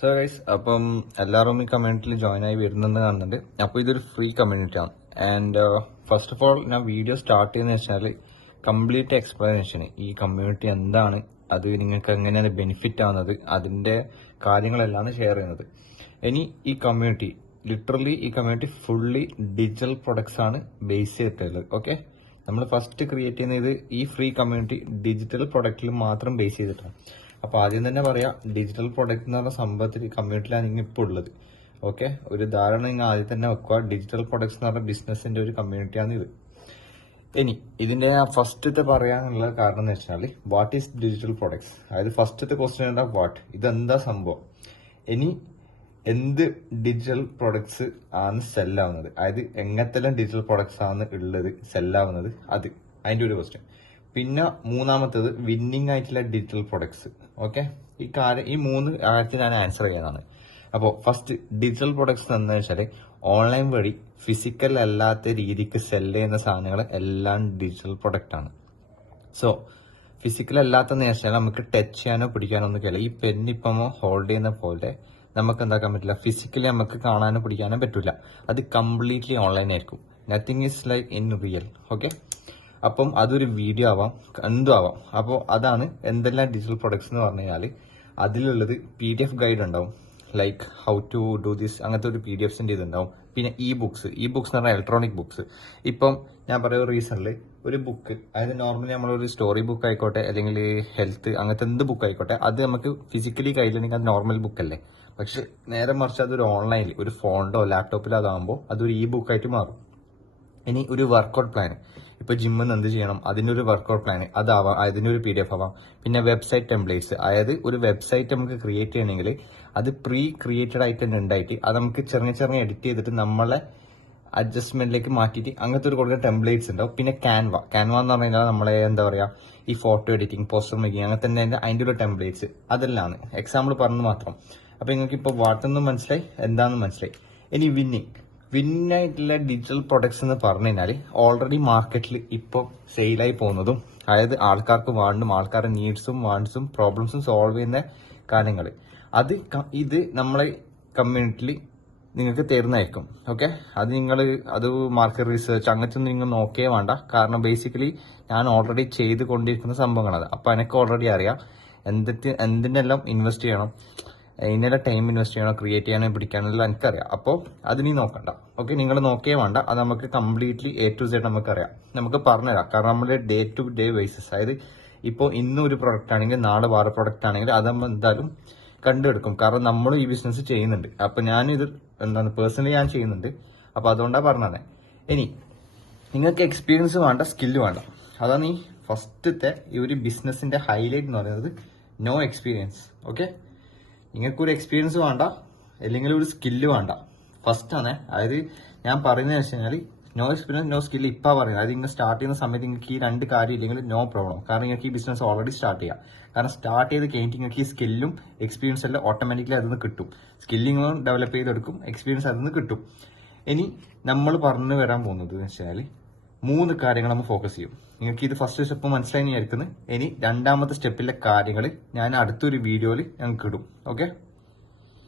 So guys, അപ്പം എല്ലാവരും ഈ കമ്മ്യൂണിറ്റിയിൽ ജോയിൻ ആയി വരുന്നെന്ന് കാണുന്നുണ്ട്. അപ്പോൾ ഇതൊരു ഫ്രീ കമ്മ്യൂണിറ്റി ആണ്. ആൻഡ് ഫസ്റ്റ് ഓഫ് ഓൾ ഞാൻ വീഡിയോ സ്റ്റാർട്ട് ചെയ്യുന്നത് വെച്ചാൽ കംപ്ലീറ്റ് എക്സ്പ്ലനേഷൻ, ഈ കമ്മ്യൂണിറ്റി എന്താണ്, അത് നിങ്ങൾക്ക് എങ്ങനെയാണ് ബെനിഫിറ്റ് ആവുന്നത്, അതിന്റെ കാര്യങ്ങളെല്ലാം ഷെയർ ചെയ്യുന്നത്. ഇനി ഈ കമ്മ്യൂണിറ്റി ലിറ്ററലി ഈ കമ്മ്യൂണിറ്റി ഫുള്ളി ഡിജിറ്റൽ പ്രൊഡക്ട്സ് ആണ് ബേസ് ചെയ്തിട്ടുള്ളത്. ഓക്കെ, നമ്മൾ ഫസ്റ്റ് ക്രിയേറ്റ് ചെയ്യുന്നത് ഈ ഫ്രീ കമ്മ്യൂണിറ്റി ഡിജിറ്റൽ പ്രൊഡക്റ്റിൽ മാത്രം ബേസ് ചെയ്തിട്ടാണ്. അപ്പൊ ആദ്യം തന്നെ പറയാം, ഡിജിറ്റൽ പ്രൊഡക്റ്റ് എന്ന് പറഞ്ഞ സംഭവത്തിൽ കമ്മ്യൂണിറ്റിയിലാണ് നിങ്ങൾ ഇപ്പോൾ ഉള്ളത്. ഓക്കെ, ഒരു ധാരണ നിങ്ങൾ ആദ്യം തന്നെ വെക്കുക. ഡിജിറ്റൽ പ്രൊഡക്ട്സ് എന്ന് പറഞ്ഞ ബിസിനസിന്റെ ഒരു കമ്മ്യൂണിറ്റിയാണ് ഇത്. ഇനി ഇതിന്റെ ഫസ്റ്റത്തെ പറയാനുള്ള കാരണം എന്ന് വെച്ചാൽ വാട്ട് ഈസ് ഡിജിറ്റൽ പ്രൊഡക്ട്സ്. അതായത് ഫസ്റ്റത്തെ ക്വസ്റ്റ്യൻ എന്താ, വാട്ട്, ഇതെന്താ സംഭവം. ഇനി എന്ത് ഡിജിറ്റൽ പ്രൊഡക്ട്സ് ആണ് സെല്ലാവുന്നത്, അതായത് എങ്ങനത്തെല്ലാം ഡിജിറ്റൽ പ്രൊഡക്ട്സ് ആണ് ഉള്ളത് സെല്ലാവുന്നത്, അത് അതിന്റെ ഒരു ക്വസ്റ്റ്യൻ. പിന്നെ മൂന്നാമത്തത് വിന്നിംഗ് ആയിട്ടുള്ള ഡിജിറ്റൽ പ്രൊഡക്ട്സ്. ഓക്കെ, ഈ മൂന്ന് കാര്യത്തിൽ ഞാൻ ആൻസർ ചെയ്യാനാണ്. അപ്പോൾ ഫസ്റ്റ് ഡിജിറ്റൽ പ്രൊഡക്ട്സ് എന്താ വെച്ചാൽ ഓൺലൈൻ വഴി ഫിസിക്കൽ അല്ലാത്ത രീതിക്ക് സെല് ചെയ്യുന്ന സാധനങ്ങൾ എല്ലാം ഡിജിറ്റൽ പ്രൊഡക്റ്റ് ആണ്. സോ ഫിസിക്കൽ അല്ലാത്തെന്ന് വെച്ചാൽ നമുക്ക് ടച്ച് ചെയ്യാനോ പിടിക്കാനോ ഒന്നും കഴിയില്ല. ഈ പെന്നിപ്പം ഹോൾഡ് ചെയ്യുന്ന പോലെ നമുക്ക് എന്താക്കാൻ പറ്റില്ല, ഫിസിക്കലി നമുക്ക് കാണാനോ പിടിക്കാനോ പറ്റില്ല. അത് കംപ്ലീറ്റ്ലി ഓൺലൈൻ ആയിരിക്കും. Nothing is like in real. Okay, അപ്പം അതൊരു വീഡിയോ ആവാം, എന്തും ആവാം. അപ്പോൾ അതാണ് എന്തെല്ലാം ഡിജിറ്റൽ പ്രൊഡക്ട്സ് എന്ന് പറഞ്ഞു കഴിഞ്ഞാൽ അതിലുള്ളത്. PDF ഗൈഡ് ഉണ്ടാവും, like how to do this, അങ്ങനത്തെ ഒരു PDFസിന്റെ ഇതുണ്ടാവും. പിന്നെ ബുക്സ് എന്ന് പറഞ്ഞാൽ ഇലക്ട്രോണിക് ബുക്സ്. ഇപ്പം ഞാൻ പറയുക, റീസെന്റ് ഒരു ബുക്ക്, അതായത് നോർമലി നമ്മളൊരു സ്റ്റോറി ബുക്ക് ആയിക്കോട്ടെ അല്ലെങ്കിൽ ഹെൽത്ത് അങ്ങനത്തെ എന്ത് ബുക്ക് ആയിക്കോട്ടെ, അത് നമുക്ക് ഫിസിക്കലി കയ്യിലുണ്ടെങ്കിൽ അത് നോർമൽ ബുക്കല്ലേ. പക്ഷെ നേരെ മറിച്ച് അതൊരു ഓൺലൈനിൽ ഒരു ഫോണിലോ ലാപ്ടോപ്പിലോ അതാകുമ്പോൾ അതൊരു ബുക്ക് ആയിട്ട് മാറും. ഇനി ഒരു വർക്കൗട്ട് പ്ലാൻ, ഇപ്പൊ ജിമ്മിൽ നിന്ന് എന്ത് ചെയ്യണം അതിന്റെ ഒരു വർക്കൗട്ട് പ്ലാൻ അതാവാം, അതിന്റെ ഒരു PDF ആവാം. പിന്നെ വെബ്സൈറ്റ് ടെംപ്ലേറ്റ്സ്, അതായത് ഒരു വെബ്സൈറ്റ് നമുക്ക് ക്രിയേറ്റ് ചെയ്യണമെങ്കിൽ അത് പ്രീ ക്രിയേറ്റഡ് ആയിട്ട് തന്നെ ഉണ്ടായിട്ട് അത് നമുക്ക് ചെറിയ എഡിറ്റ് ചെയ്തിട്ട് നമ്മളെ അഡ്ജസ്റ്റ്മെന്റിലേക്ക് മാറ്റിയിട്ട് അങ്ങനത്തെ ഒരു കൊടുക്കുന്ന ടെംപ്ലേറ്റ്സ് ഉണ്ടാവും. പിന്നെ ക്യാൻവ എന്ന് പറഞ്ഞു കഴിഞ്ഞാൽ നമ്മളെ എന്താ പറയാ, ഈ ഫോട്ടോ എഡിറ്റിംഗ്, പോസ്റ്റർ മേക്കിംഗ്, അങ്ങനത്തെ തന്നെ അതിന്റെ ഒരു ടെംപ്ലേറ്റ്സ് അതെല്ലാം എക്സാമ്പിൾ പറഞ്ഞു മാത്രം. അപ്പൊ നിങ്ങൾക്ക് ഇപ്പൊ വാട്ടെന്ന് മനസ്സിലായി, എന്താണെന്ന് മനസ്സിലായി. ഇനി വിന്നായിട്ടുള്ള ഡിജിറ്റൽ പ്രൊഡക്ട്സ് എന്ന് പറഞ്ഞു കഴിഞ്ഞാൽ ഓൾറെഡി മാർക്കറ്റിൽ ഇപ്പോൾ സെയിലായി പോകുന്നതും, അതായത് ആൾക്കാർക്ക് വേണ്ടും ആൾക്കാരുടെ നീഡ്സും വാണ്ട്സും പ്രോബ്ലംസും സോൾവ് ചെയ്യുന്ന കാര്യങ്ങൾ, ഇത് നമ്മളെ കമ്മ്യൂണിറ്റിയിൽ നിങ്ങൾക്ക് തരുന്നതായിരിക്കും. ഓക്കെ, അത് മാർക്കറ്റ് റിസർച്ച് അങ്ങനത്തെ ഒന്നും നിങ്ങൾ നോക്കേ വേണ്ട. കാരണം ബേസിക്കലി ഞാൻ ഓൾറെഡി ചെയ്തുകൊണ്ടിരിക്കുന്ന സംഭവങ്ങളത്. അപ്പൊ എനിക്ക് ഓൾറെഡി അറിയാം എന്തിനെല്ലാം ഇൻവെസ്റ്റ് ചെയ്യണം, ഇന്നലെ ടൈം ഇൻവെസ്റ്റ് ചെയ്യണോ, ക്രിയേറ്റ് ചെയ്യാനോ പിടിക്കാനോ എനിക്കറിയാം. അപ്പോൾ അത് നീ നോക്കണ്ട. ഓക്കെ, നിങ്ങൾ നോക്കേ വേണ്ട. അത് നമുക്ക് കംപ്ലീറ്റ്ലി A to Z നമുക്കറിയാം, നമുക്ക് പറഞ്ഞുതരാം. കാരണം നമ്മുടെ ഡേ ടു ഡേ ബേസിസ്, അതായത് ഇപ്പോൾ ഇന്നും ഒരു പ്രൊഡക്റ്റ് ആണെങ്കിൽ നാളെ വേറെ പ്രൊഡക്റ്റ് ആണെങ്കിൽ അത് നമ്മൾ എന്തായാലും കണ്ടെടുക്കും. കാരണം നമ്മളും ഈ ബിസിനസ് ചെയ്യുന്നുണ്ട്. അപ്പൊ ഞാനിത് പേഴ്സണലി ഞാൻ ചെയ്യുന്നുണ്ട്. അപ്പൊ അതുകൊണ്ടാണ് പറഞ്ഞത്. ഇനി നിങ്ങൾക്ക് എക്സ്പീരിയൻസ് വേണ്ട, സ്കില്ല് വേണ്ട. അതാണ് ഈ ഫസ്റ്റത്തെ ഈ ഒരു ബിസിനസിന്റെ ഹൈലൈറ്റ് എന്ന് പറയുന്നത്, നോ എക്സ്പീരിയൻസ്. ഓക്കെ, നിങ്ങൾക്കൊരു എക്സ്പീരിയൻസ് വേണ്ട, അല്ലെങ്കിൽ ഒരു സ്കില്ല് വേണ്ട. ഫസ്റ്റ് ആണ്. അതായത് ഞാൻ പറയുന്നത് വെച്ച് കഴിഞ്ഞാൽ നോ എക്സ്പീരിയൻസ് നോ സ്കില്ല് ഇപ്പം പറയുന്നത്. അതായത് നിങ്ങൾ സ്റ്റാർട്ട് ചെയ്യുന്ന സമയത്ത് നിങ്ങൾക്ക് ഈ രണ്ട് കാര്യം ഇല്ലെങ്കിൽ നോ പ്രോബ്ലം. കാരണം നിങ്ങൾക്ക് ഈ ബിസിനസ് ഓൾറെഡി സ്റ്റാർട്ട് ചെയ്യാം. കാരണം സ്റ്റാർട്ട് ചെയ്ത് കഴിഞ്ഞിട്ട് നിങ്ങൾക്ക് ഈ സ്കില്ലും എക്സ്പീരിയൻസ് എല്ലാം ഓട്ടോമാറ്റിക്കലി അതിൽ നിന്ന് കിട്ടും. സ്കില്ലിങ്ങും ഡെവലപ്പ് ചെയ്തെടുക്കും, എക്സ്പീരിയൻസ് അതിൽ നിന്ന് കിട്ടും. ഇനി നമ്മൾ പറഞ്ഞു വരാൻ പോകുന്നത് എന്ന് വെച്ചാൽ 3 കാര്യങ്ങൾ നമ്മൾ ഫോക്കസ് ചെയ്യും. നിങ്ങൾക്ക് ഇത് ഫസ്റ്റ് സ്റ്റെപ്പ് മനസ്സിലായി വിചാരിക്കുന്നത്. ഇനി രണ്ടാമത്തെ സ്റ്റെപ്പിലെ കാര്യങ്ങൾ ഞാൻ അടുത്തൊരു വീഡിയോയിൽ ഞങ്ങൾക്ക് ഇടും. ഓക്കെ.